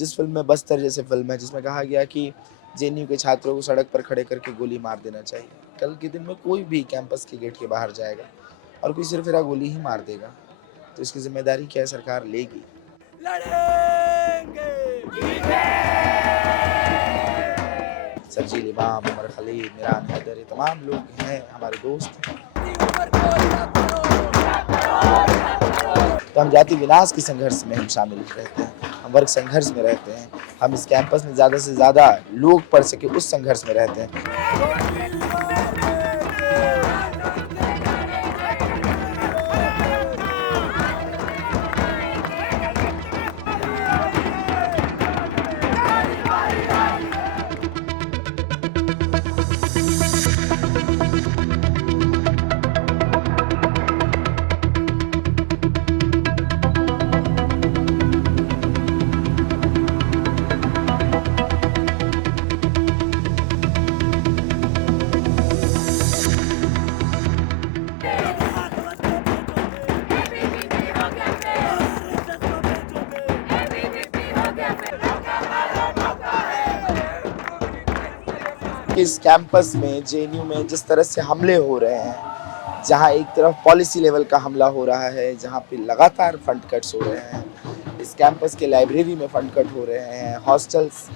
जिस फिल्म में बस्तर जैसे फिल्म है जिसमें कहा गया कि जेएनयू के छात्रों को सड़क पर खड़े करके गोली मार देना चाहिए। कल के दिन में कोई भी कैंपस के गेट के बाहर जाएगा और कोई सिर्फ गोली ही मार देगा, तो इसकी जिम्मेदारी क्या है सरकार लेगी। सरजील इमाम, उमर खलील, मिरान हैदर, ये तमाम लोग हैं हमारे दोस्त हैं। तो हम जाति विनाश के संघर्ष में हम शामिल रहते हैं, हम वर्ग संघर्ष में रहते हैं, हम इस कैंपस में ज़्यादा से ज़्यादा लोग पढ़ सके उस संघर्ष में रहते हैं। इस कैंपस में जेएनयू में जिस तरह से हमले हो रहे हैं, जहां एक तरफ पॉलिसी लेवल का हमला हो रहा है, जहां पे लगातार फंड कट्स हो रहे हैं, इस कैंपस के लाइब्रेरी में फंड कट हो रहे हैं, हॉस्टल्स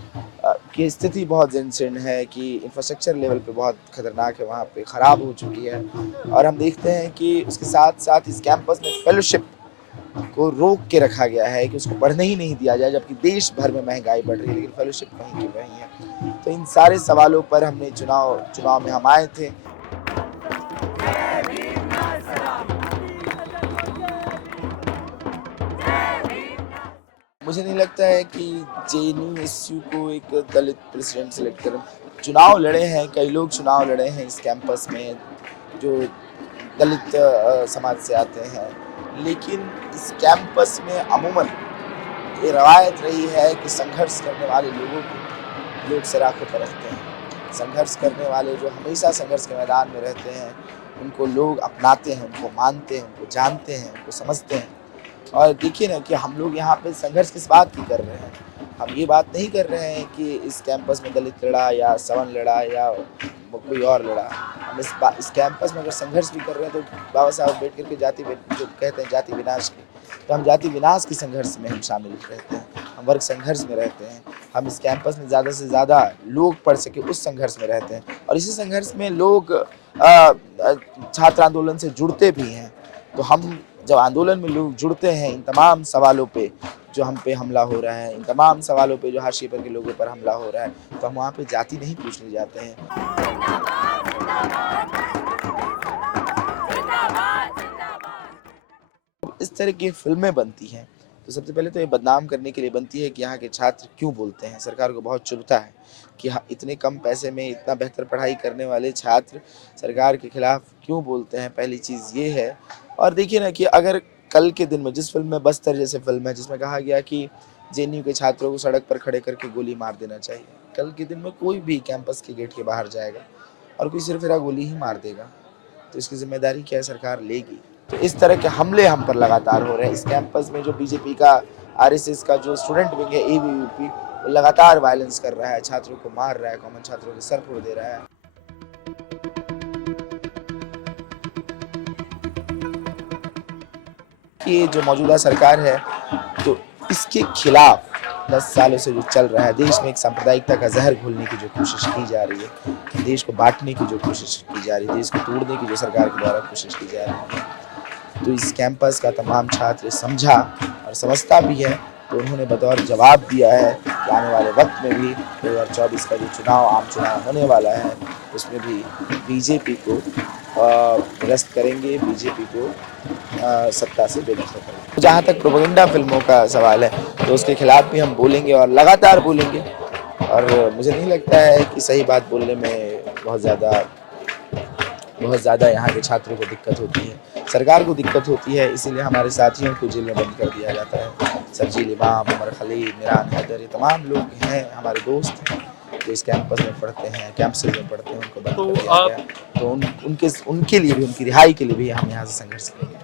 की स्थिति बहुत जीर्ण है कि इंफ्रास्ट्रक्चर लेवल पे बहुत खतरनाक है, वहाँ पे ख़राब हो चुकी है। और हम देखते हैं कि उसके साथ साथ इस कैंपस में फेलोशिप को रोक के रखा गया है कि उसको बढ़ने ही नहीं दिया जाए, जबकि देश भर में महंगाई बढ़ रही है लेकिन फेलोशिप वहीं की वहीं है। तो इन सारे सवालों पर हमने चुनाव में हम आए थे। मुझे नहीं लगता है कि जेएनयू को एक दलित प्रेसिडेंट सेलेक्ट करें। चुनाव लड़े हैं, कई लोग चुनाव लड़े हैं इस कैंपस में जो दलित समाज से आते हैं, लेकिन इस कैंपस में अमूमन ये रवायत रही है कि संघर्ष करने वाले लोगों को लोग सराखे पर रखते हैं। संघर्ष करने वाले जो हमेशा संघर्ष के मैदान में रहते हैं, उनको लोग अपनाते हैं, उनको मानते हैं, उनको जानते हैं, उनको समझते हैं। और देखिए ना कि हम लोग यहाँ पे संघर्ष किस बात की कर रहे हैं। हम ये बात नहीं कर रहे हैं कि इस कैंपस में दलित लड़ा या सवर्ण लड़ा या कोई और लड़ा। हम इस कैंपस में अगर संघर्ष भी कर रहे हैं तो बाबा साहब अम्बेडकर के जो कहते हैं जाति विनाश की, तो हम जाति विनाश के संघर्ष में हम शामिल रहते हैं, हम वर्ग संघर्ष में रहते हैं। हम इस कैंपस में ज़्यादा से ज़्यादा लोग पढ़ सके उस संघर्ष में रहते हैं और इसी संघर्ष में लोग छात्र आंदोलन से जुड़ते भी हैं। तो हम जब आंदोलन में लोग जुड़ते हैं, इन तमाम सवालों पे जो हम पे हमला हो रहा है, इन तमाम सवालों पे जो हाशिए पर के लोगों पर हमला हो रहा है, तो हम वहाँ पे जाति नहीं पूछने जाते हैं। इस तरह की फिल्में बनती हैं तो सबसे पहले तो ये बदनाम करने के लिए बनती है कि यहाँ के छात्र क्यों बोलते हैं। सरकार को बहुत चुभता है कि इतने कम पैसे में इतना बेहतर पढ़ाई करने वाले छात्र सरकार के खिलाफ क्यों बोलते हैं, पहली चीज़ ये है। और देखिए ना कि अगर कल के दिन में जिस फिल्म में बस्तर जैसे फिल्म है जिसमें कहा गया कि जेएनयू के छात्रों को सड़क पर खड़े करके गोली मार देना चाहिए, कल के दिन में कोई भी कैंपस के गेट के बाहर जाएगा और कोई सिर्फ गोली ही मार देगा, तो इसकी जिम्मेदारी क्या है सरकार लेगी। तो इस तरह के हमले हम पर लगातार हो रहे हैं। इस कैंपस में जो बीजेपी का आरएसएस का जो स्टूडेंट विंग है एबीवीपी, वो लगातार वायलेंस कर रहा है, छात्रों को मार रहा है, कॉमन छात्रों के सर फोड़ दे रहा है। ये जो मौजूदा सरकार है तो इसके खिलाफ 10 सालों से जो चल रहा है, देश में एक सांप्रदायिकता का जहर घोलने की जो कोशिश की जा रही है, देश को बांटने की जो कोशिश की जा रही है, देश को तोड़ने की जो सरकार के द्वारा कोशिश की जा रही है, तो इस कैंपस का तमाम छात्र समझा और समझता भी है। तो उन्होंने बतौर जवाब दिया है कि आने वाले वक्त में भी 2024 का जो आम चुनाव होने वाला है उसमें भी बीजेपी को निरस्त करेंगे, बीजेपी को सत्ता से बेदखल करेंगे। जहाँ तक प्रोपेगेंडा फिल्मों का सवाल है तो उसके खिलाफ भी हम बोलेंगे और लगातार बोलेंगे। और मुझे नहीं लगता है कि सही बात बोलने में बहुत ज़्यादा यहाँ के छात्रों को दिक्कत होती है, सरकार को दिक्कत होती है, इसीलिए हमारे साथियों को जेल में बंद कर दिया जाता है। सरजील इमाम, उमर खलील, मिरान हैदर, ये तमाम लोग हैं हमारे दोस्त हैं जो इस कैंपस में पढ़ते हैं, कैंपस में पढ़ते हैं, उनको बंद कर दिया गया। तो उनके लिए भी, उनकी रिहाई के लिए भी हम यहाँ से संघर्ष करेंगे।